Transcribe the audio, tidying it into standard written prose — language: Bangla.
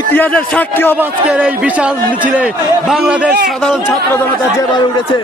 ইতিহাসের সাক্ষী হব আজকের এই বিশাল মিছিলে বাংলাদেশ সাধারণ ছাত্র জনতা যেভাবে উঠেছে।